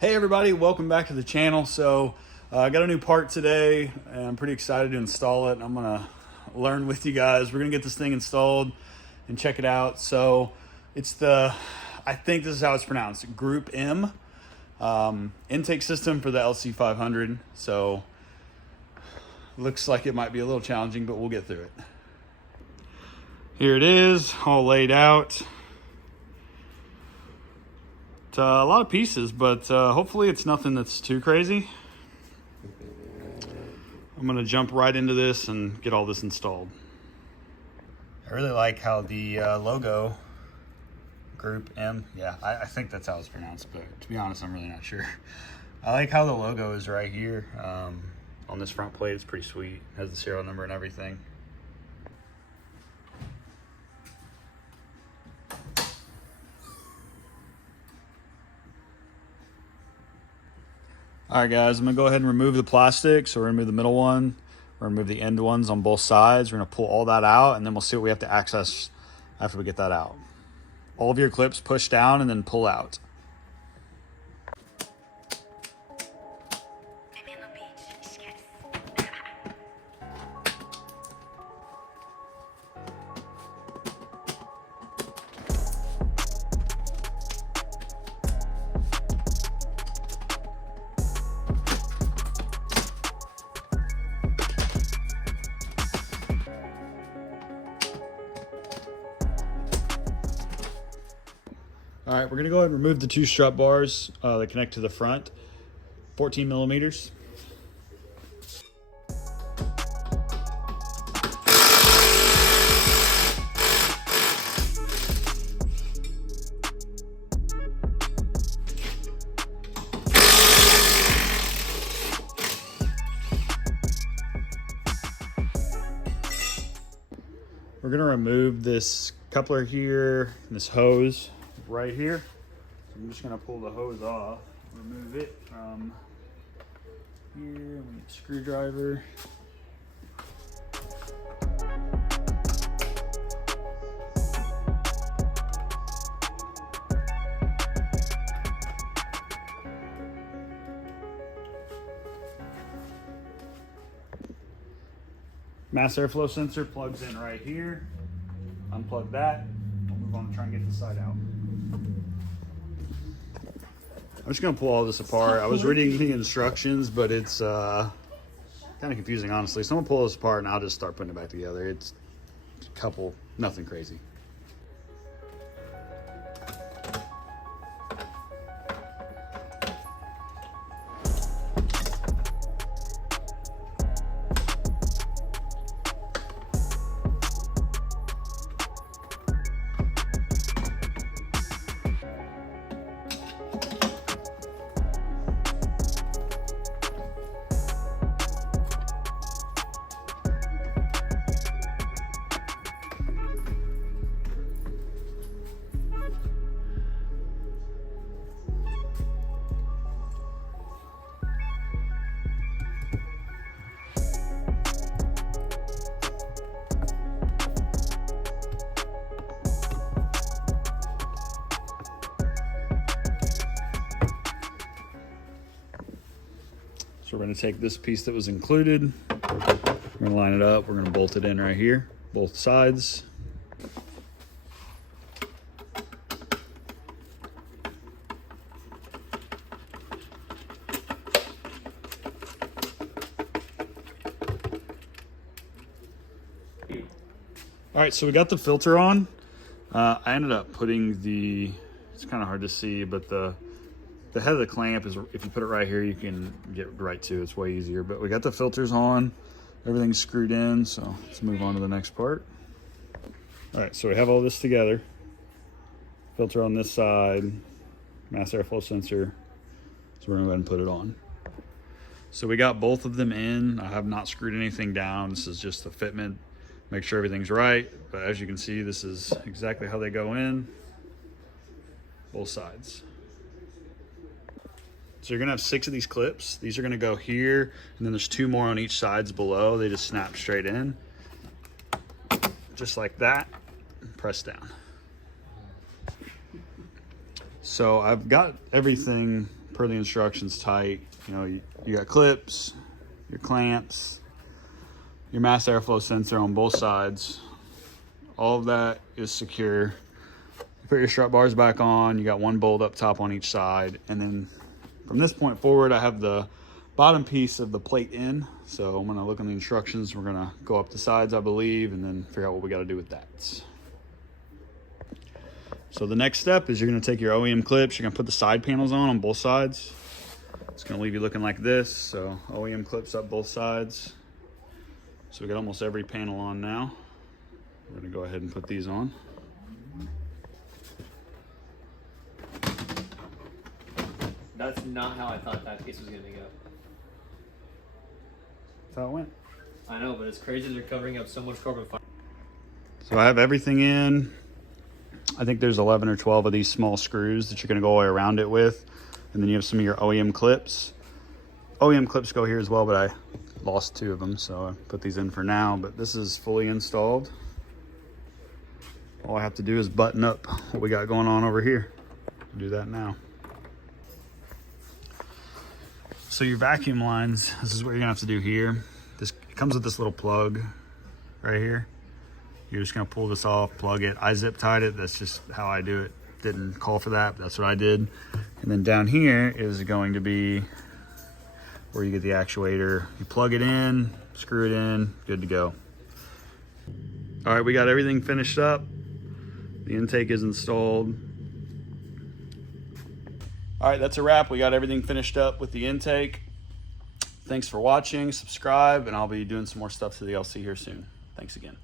Hey everybody, welcome back to the channel. So I got a new part today and I'm pretty excited to install it. I'm gonna learn with you guys. We're gonna get this thing installed and check it out. So it's I think this is how it's pronounced, Group M intake system for the LC500. So looks like it might be a little challenging, but we'll get through it. Here it is, all laid out. A lot of pieces, but hopefully it's nothing that's too crazy. I'm gonna jump right into this and get all this installed. I really like how the logo, Group M, yeah, I think that's how it's pronounced, but to be honest, I'm really not sure. I like how the logo is right here on this front plate. It's pretty sweet. It has the serial number and everything. All right, guys, I'm gonna go ahead and remove the plastic. So we're gonna remove the middle one, we're gonna remove the end ones on both sides. We're gonna pull all that out, and then we'll see what we have to access after we get that out. All of your clips push down and then pull out. All right, we're gonna go ahead and remove the two strut bars that connect to the front, 14 millimeters. We're gonna remove this coupler here, and this hose right here. So I'm just gonna pull the hose off, remove it from here, we need a screwdriver. Mass airflow sensor plugs in right here. Unplug that. We'll move on and try and get this side out. I'm just gonna pull all this apart. I was reading the instructions, but it's kind of confusing, honestly. So I'm gonna pull this apart and I'll just start putting it back together. It's a couple, nothing crazy. So we're gonna take this piece that was included, we're gonna line it up, we're gonna bolt it in right here, both sides. All right, so we got the filter on. I ended up putting it's kind of hard to see, but the head of the clamp is, if you put it right here, you can get right to it. It's way easier. But we got the filters on, everything's screwed in, so let's move on to the next part. All right, so we have all this together. Filter on this side, mass airflow sensor. So we're gonna go ahead and put it on. So we got both of them in. I have not screwed anything down. This is just the fitment, make sure everything's right. But as you can see, this is exactly how they go in, both sides. So you're gonna have 6 of these clips. These are gonna go here, and then there's 2 more on each sides below. They just snap straight in, just like that, press down. So I've got everything per the instructions tight. You know, you got clips, your clamps, your mass airflow sensor on both sides. All of that is secure. You put your strut bars back on, you got one bolt up top on each side, and then from this point forward, I have the bottom piece of the plate in. So I'm gonna look on the instructions. We're gonna go up the sides, I believe, and then figure out what we gotta do with that. So the next step is you're gonna take your OEM clips, you're gonna put the side panels on both sides. It's gonna leave you looking like this. So OEM clips up both sides. So we got almost every panel on now. We're gonna go ahead and put these on. That's not how I thought that piece was gonna go. That's how it went. I know, but it's crazy they're covering up so much carbon fiber. So I have everything in. I think there's 11 or 12 of these small screws that you're gonna go all the way around it with. And then you have some of your OEM clips. OEM clips go here as well, but I lost 2 of them, so I put these in for now. But this is fully installed. All I have to do is button up what we got going on over here. I'll do that now. So your vacuum lines, this is what you're gonna have to do here. This comes with this little plug right here. You're just gonna pull this off, plug it. I zip tied it, that's just how I do it. Didn't call for that, but that's what I did. And then down here is going to be where you get the actuator. You plug it in, screw it in, good to go. All right, we got everything finished up. The intake is installed. All right, that's a wrap. We got everything finished up with the intake. Thanks for watching, subscribe, and I'll be doing some more stuff to the LC here soon. Thanks again.